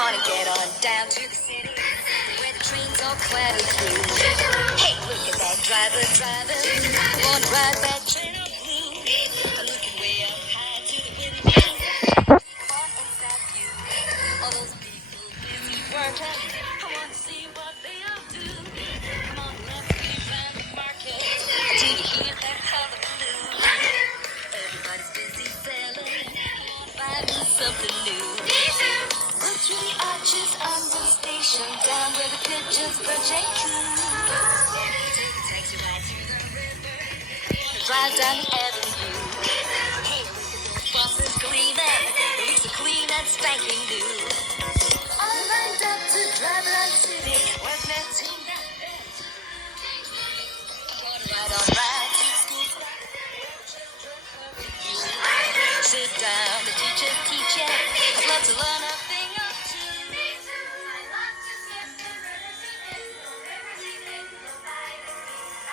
on and get on down to the city where the trains all clatter through. Hey, look at that driver driving. Want to ride that train on blue. Looking way up high to the window. On that view. All those people busy working. I want to see what they all do. Come on, let's be round the market. Do you hear that hullabaloo? Everybody's busy selling. Finding something new. Look through the arches under the station, down where the pigeons perch and coo. Take a taxi ride to the river, drive down the avenue. Hey, look at those buses gleaming, they look so clean and spanking new. All lined up to drive around the city, work that team that bit. Ride on ride to the school stop, where children hurry you. Sit down, the teachers teach you. I'd love to learn a thing or two.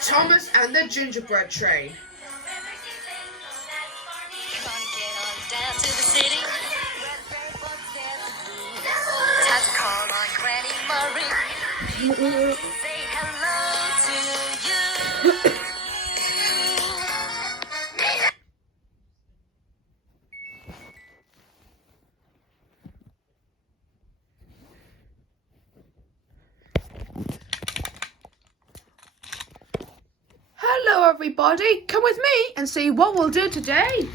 Thomas and the Gingerbread Train. Come on, get on down to the city. Time to call on Granny Murray. Say hello to you. Hello everybody, come with me and see what we'll do today.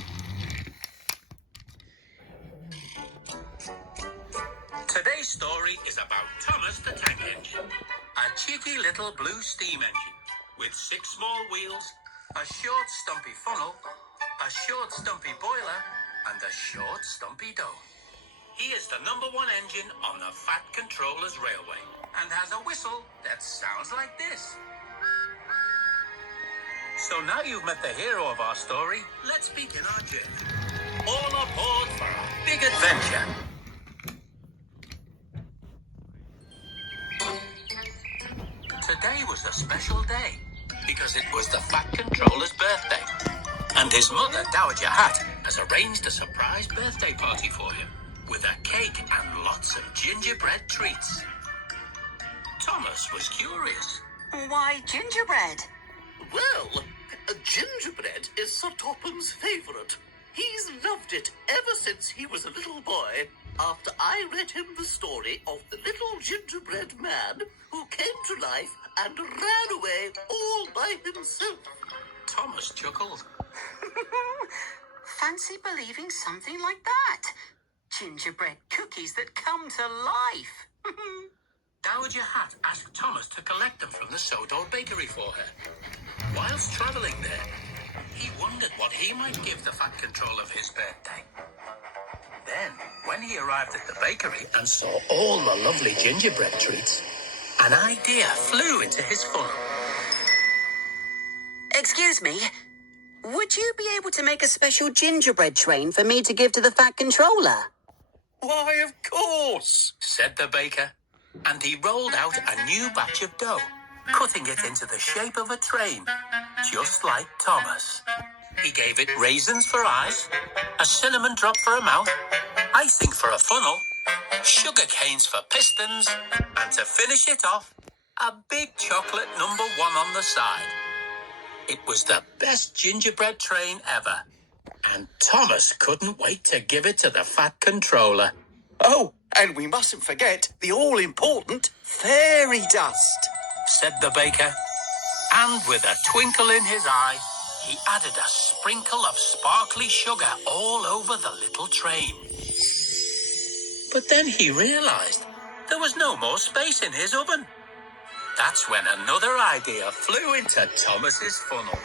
Today's story is about Thomas the Tank Engine, a cheeky little blue steam engine with 6 small wheels, a short stumpy funnel, a short stumpy boiler, and a short stumpy dome. He is the #1 engine on the Fat Controller's railway and has a whistle that sounds like this. So now you've met the hero of our story, let's begin our journey. All aboard for a big adventure. Today was a special day because it was the Fat Controller's birthday. And his mother, Dowager Hat, has arranged a surprise birthday party for him with a cake and lots of gingerbread treats. Thomas was curious. Why gingerbread? Well, gingerbread is Sir Topham's favourite. He's loved it ever since he was a little boy, after I read him the story of the little gingerbread man who came to life and ran away all by himself. Thomas chuckled. Fancy believing something like that. Gingerbread cookies that come to life. Dowager Hat asked Thomas to collect them from the Sodor bakery for her. Whilst travelling there, he wondered what he might give the Fat Controller for his birthday. Then, when he arrived at the bakery and saw all the lovely gingerbread treats, an idea flew into his funnel. Excuse me, would you be able to make a special gingerbread train for me to give to the Fat Controller? Why, of course, said the baker, and he rolled out a new batch of dough, cutting it into the shape of a train, just like Thomas. He gave it raisins for eyes, a cinnamon drop for a mouth, icing for a funnel, sugar canes for pistons, and to finish it off, a big chocolate #1 on the side. It was the best gingerbread train ever, and Thomas couldn't wait to give it to the Fat Controller. Oh, and we mustn't forget the all-important fairy dust, said the baker, and with a twinkle in his eye, he added a sprinkle of sparkly sugar all over the little train. But then he realised there was no more space in his oven. That's when another idea flew into Thomas's funnel.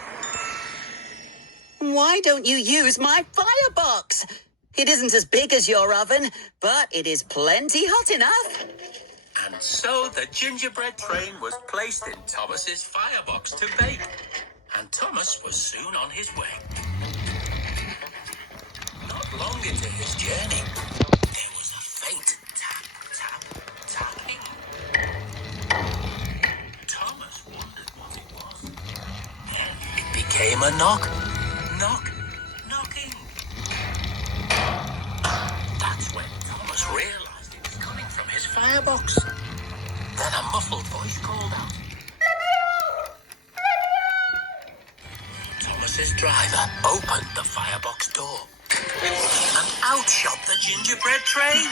Why don't you use my firebox? It isn't as big as your oven, but it is plenty hot enough. And so the gingerbread train was placed in Thomas's firebox to bake, and Thomas was soon on his way. Not long into his journey, there was a faint tap, tap, tapping. Thomas wondered what it was. Then it became a knock, knock, knocking. That's when Thomas realised it was coming firebox. Then a muffled voice called out. Thomas's driver opened the firebox door. And out shot the gingerbread train.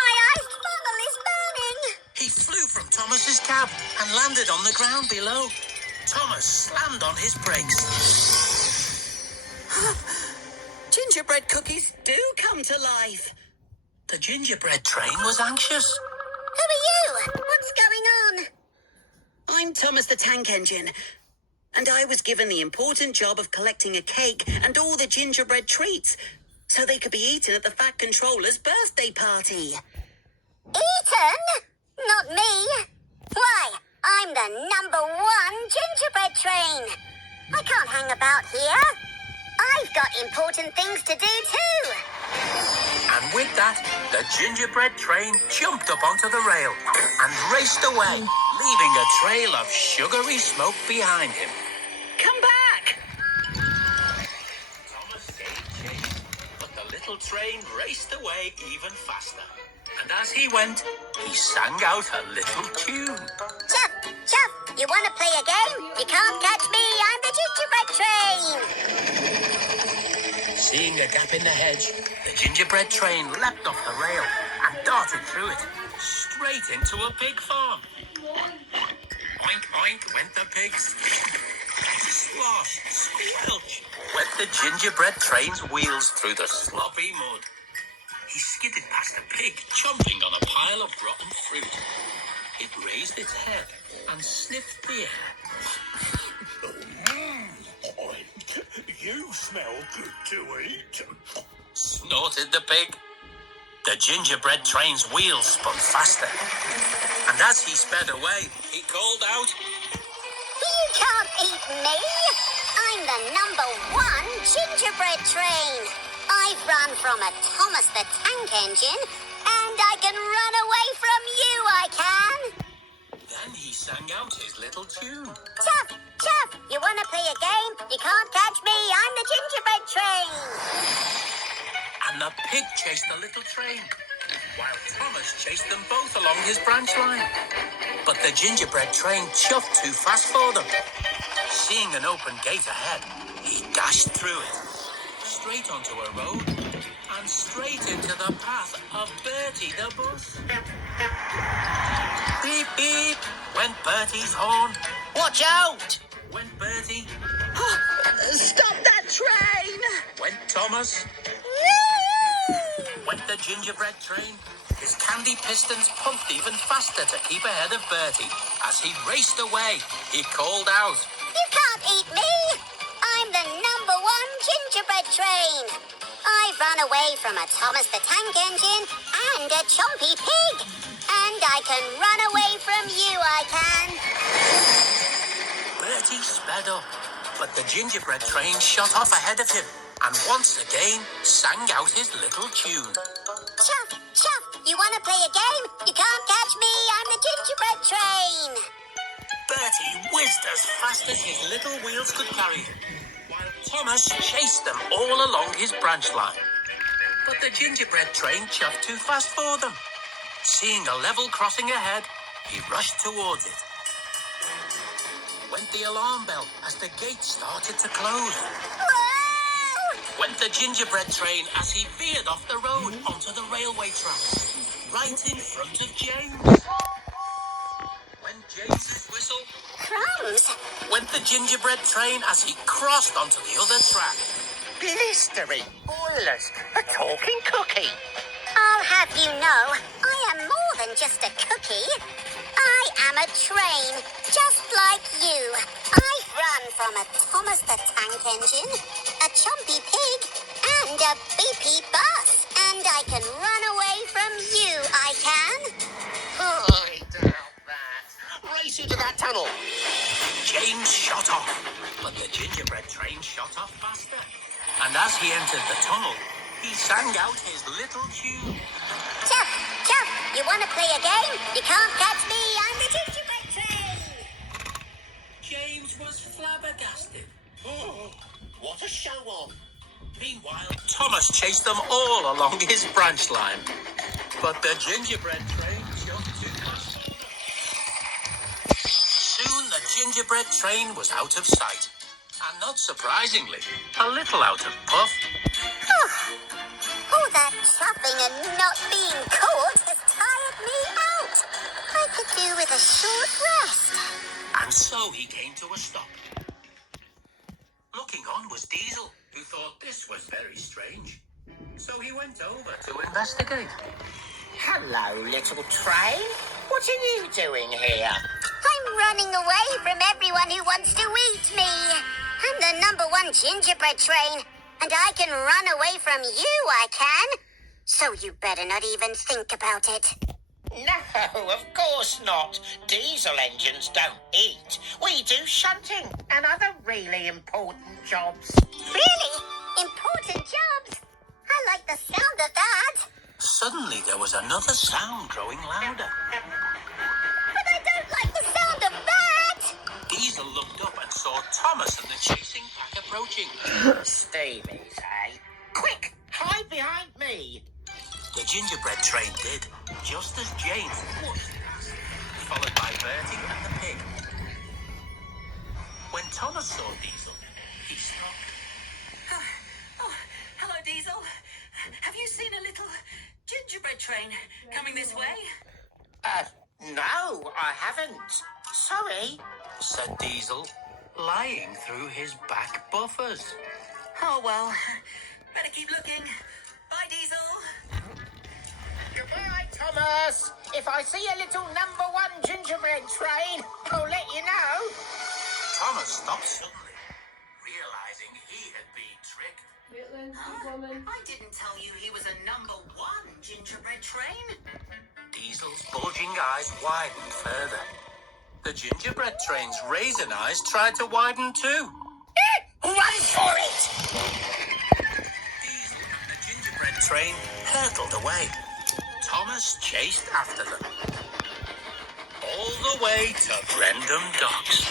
My ice funnel is burning. He flew from Thomas's cab and landed on the ground below. Thomas slammed on his brakes. Gingerbread cookies do come to life. The gingerbread train was anxious. Who are you? What's going on? I'm Thomas the Tank Engine, and I was given the important job of collecting a cake and all the gingerbread treats so they could be eaten at the Fat Controller's birthday party. Eaten? Not me. Why, I'm the #1 gingerbread train. I can't hang about here. I've got important things to do too. And with that, the gingerbread train jumped up onto the rail and raced away, leaving a trail of sugary smoke behind him. Come back! Thomas saved chase, but the little train raced away even faster. And as he went, he sang out a little tune. Chuff, chuff, you want to play a game? You can't catch me, I'm the gingerbread train. Seeing a gap in the hedge, the gingerbread train leapt off the rail and darted through it, straight into a pig farm. Oink, oink went the pigs. Slosh, squelch went the gingerbread train's wheels through the sloppy mud. He skidded past a pig chomping on a pile of rotten fruit. It raised its head and sniffed the air. You smell good to eat. Snorted the pig. The gingerbread train's wheels spun faster. And as he sped away, he called out, You can't eat me. I'm the #1 gingerbread train. I've run from a Thomas the Tank Engine, and I can run away from you, I can. Then he sang out his little tune. Chuff, chuff, you want to play a game? You can't catch me, I'm the gingerbread train. And the pig chased the little train, while Thomas chased them both along his branch line. But the gingerbread train chuffed too fast for them. Seeing an open gate ahead, he dashed through it, straight onto a road, and straight into the path of Bertie the bus. Beep, beep, went Bertie's horn. Watch out! Went Bertie. Stop that train! Went Thomas. Went the gingerbread train. His candy pistons pumped even faster to keep ahead of Bertie. As he raced away, he called out, You can't eat me. I'm the #1 gingerbread train. I've run away from a Thomas the Tank Engine and a chompy pig. And I can run away from you, I can. Bertie sped up, but the gingerbread train shot off ahead of him and once again sang out his little tune. Chuff, chuff, you want to play a game? You can't catch me, I'm the gingerbread train. Bertie whizzed as fast as his little wheels could carry him, while Thomas chased them all along his branch line. But the gingerbread train chuffed too fast for them. Seeing a level crossing ahead, he rushed towards it. Went the alarm bell as the gate started to close. Whoa! Went the gingerbread train as he veered off the road onto the railway tracks, right in front of James. When James's whistle, Crumbs. went the gingerbread train as he crossed onto the other track. Blistery boilers. A talking cookie. I'll have you know, I am more than just a cookie. I am a train, just like you. I've run from a Thomas the Tank Engine, a chompy pig, and a beepy bus. And I can run away from you, I can. I doubt that. Race into that tunnel. James shot off, but the gingerbread train shot off faster. And as he entered the tunnel, he sang out his little tune. Chuff, chuff, you want to play a game? You can't catch me, I'm the gingerbread train. James was flabbergasted. Oh, what a show off. Meanwhile, Thomas chased them all along his branch line. But the gingerbread train jumped too much. Soon the gingerbread train was out of sight. And not surprisingly, a little out of puff. All that chopping and not being caught has tired me out. I could do with a short rest. And so he came to a stop. Looking on was Diesel, who thought this was very strange. So he went over to investigate. Hello, little train. What are you doing here? I'm running away from everyone who wants to eat me. I'm the #1 gingerbread train, and I can run away from you, I can. So you better not even think about it. No, of course not. Diesel engines don't eat. We do shunting and other really important jobs. Really? Important jobs? I like the sound of that. Suddenly there was another sound growing louder. But I don't like the sound of that. Diesel looked up and saw Thomas and the chasing pack approaching. Steamies, eh? Quick, hide behind me. The gingerbread train did, just as James whooshed past, followed by Bertie and the pig. When Thomas saw Diesel, he stopped. Oh, hello, Diesel. Have you seen a little gingerbread train coming this way? No, I haven't. Sorry. Said Diesel, lying through his back buffers. Oh, well, better keep looking. Bye, Diesel. Goodbye, Thomas. If I see a little #1 gingerbread train, I'll let you know. Thomas stopped suddenly, realizing he had been tricked. I didn't tell you he was a #1 gingerbread train. Diesel's bulging eyes widened further. The gingerbread train's raisin eyes tried to widen too. Run for it! Diesel and the gingerbread train hurtled away. Thomas chased after them. All the way to Brendam Docks.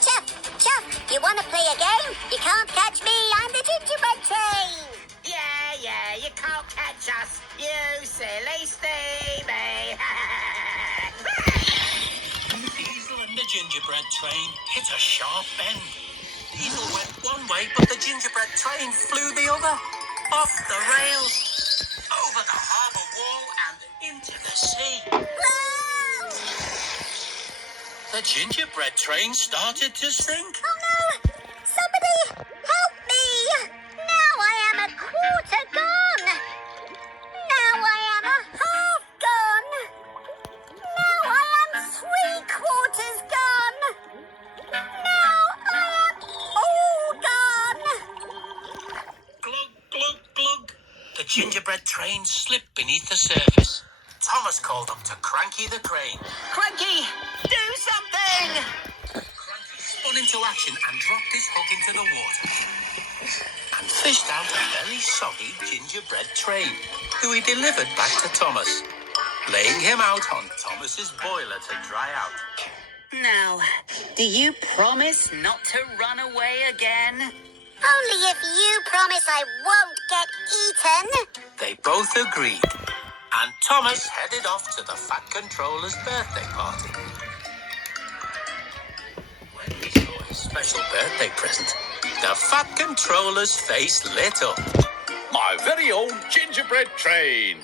Chuck, you want to play a game? You can't catch me, I'm the gingerbread train. Yeah, you can't catch us, you silly steamy. Diesel and the gingerbread train hit a sharp bend. Diesel went one way, but the gingerbread train flew the other. Off the rails, over the harbour wall and into the sea. Whoa! The gingerbread train started to sink. Oh no! Somebody help me! Now I am a quarter gone! Now I am a half gone! Now I am 3/4 gone! Now I am all gone! Glug, glug, glug. The gingerbread train slipped beneath the surface. Thomas called up to Cranky the crane. Cranky, do something! Cranky spun into action and dropped his hook into the water. And fished out a very soggy gingerbread train, who he delivered back to Thomas, laying him out on Thomas's boiler to dry out. Now, do you promise not to run away again? Only if you promise I won't get eaten. They both agreed, and Thomas headed off to the Fat Controller's birthday party. When he saw his special birthday present, the Fat Controller's face lit up. My very own gingerbread train.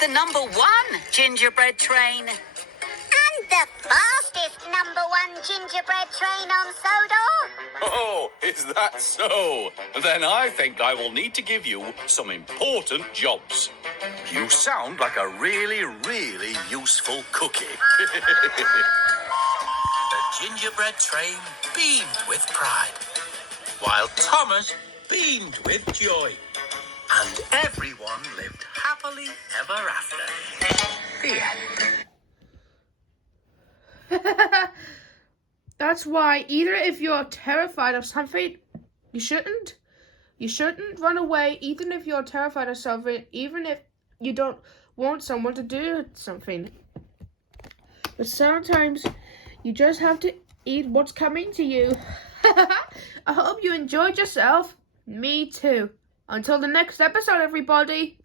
The #1 gingerbread train. And the fastest #1 gingerbread train on Sodor. Oh, is that so? Then I think I will need to give you some important jobs. You sound like a really, really useful cookie. The gingerbread train beamed with pride, while Thomas beamed with joy. And everyone lived happily ever after. The end. That's why either if you're terrified of something, you shouldn't run away, even if you're terrified of something, even if you don't want someone to do something. But sometimes you just have to eat what's coming to you. I hope you enjoyed yourself. Me too. Until the next episode, everybody.